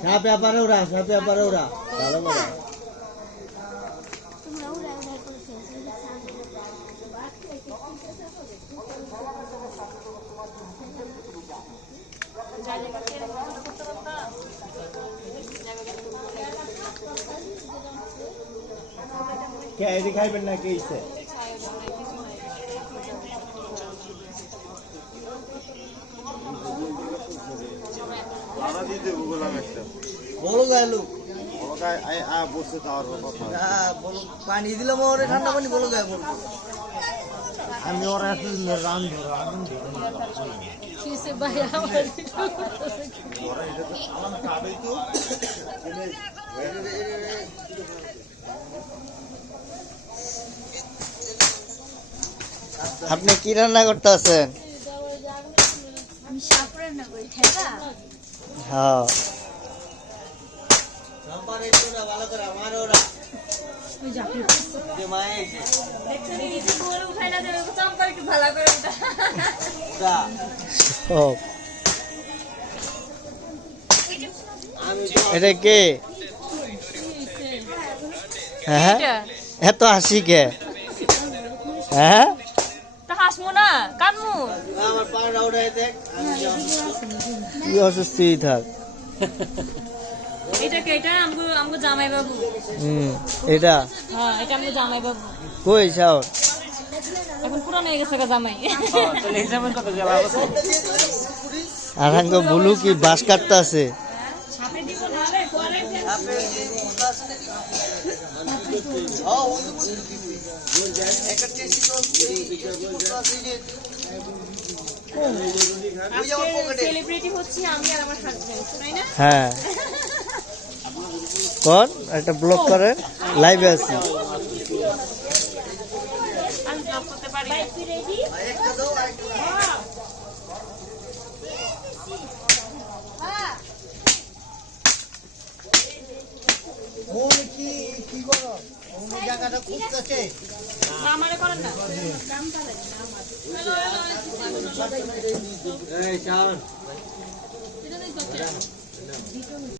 Siapa para ora? Siapa para ora? Kalau ora. क्या ये दिखाई पड़ना क्या इससे? बोलो गायलू बोलो गाय आ बोलते तो और बोलो पानी दिला मोरे ठंडा पानी बोलो गाय बोलो আমি ওর আসলে রান ধরো আগুন ধরো কিসে ভাই আমার ওরা এটা তো আমার কাবেই তো আপনি কি রান্না করতে আছেন? আমি শাক রান্না করি খাইবা? হ্যাঁ সম্পার একটু না ভালো করে আমারওরা ওই যাকে যে মায়ে এসে দেখছেন এই যে বড় উঠাই না দেবে সম্পার একটু ভালো করে উঠা দা ও এটা কে? হ্যাঁ এত হাসি কে? হ্যাঁ তা হাসমু না কানমু আমার পাড়া উঠাই দেখ কি অসুস্থ থাক এটা আমগো জামাই বাবু এটা হ্যাঁ এটা আমগো জামাই বাবু কই শাওর এখন পুরানো হয়ে গেছে জামাই তাহলে হিসাবে কত গেল আছে আর হাঙ্গ বুলু কি বাস কাটতে আছে সাপে দিব না রে পরে সেলিব্রিটি হচ্ছে আমি আর আমার হাজবেন্ড তাই না হ্যাঁ কোন একটা ব্লগ করে লাইভে আছি আমি ব্লগ করতে পারি রেডি মনে কি করো ওই জায়গাটা খুঁজতেছে আমারে করেন না এই চান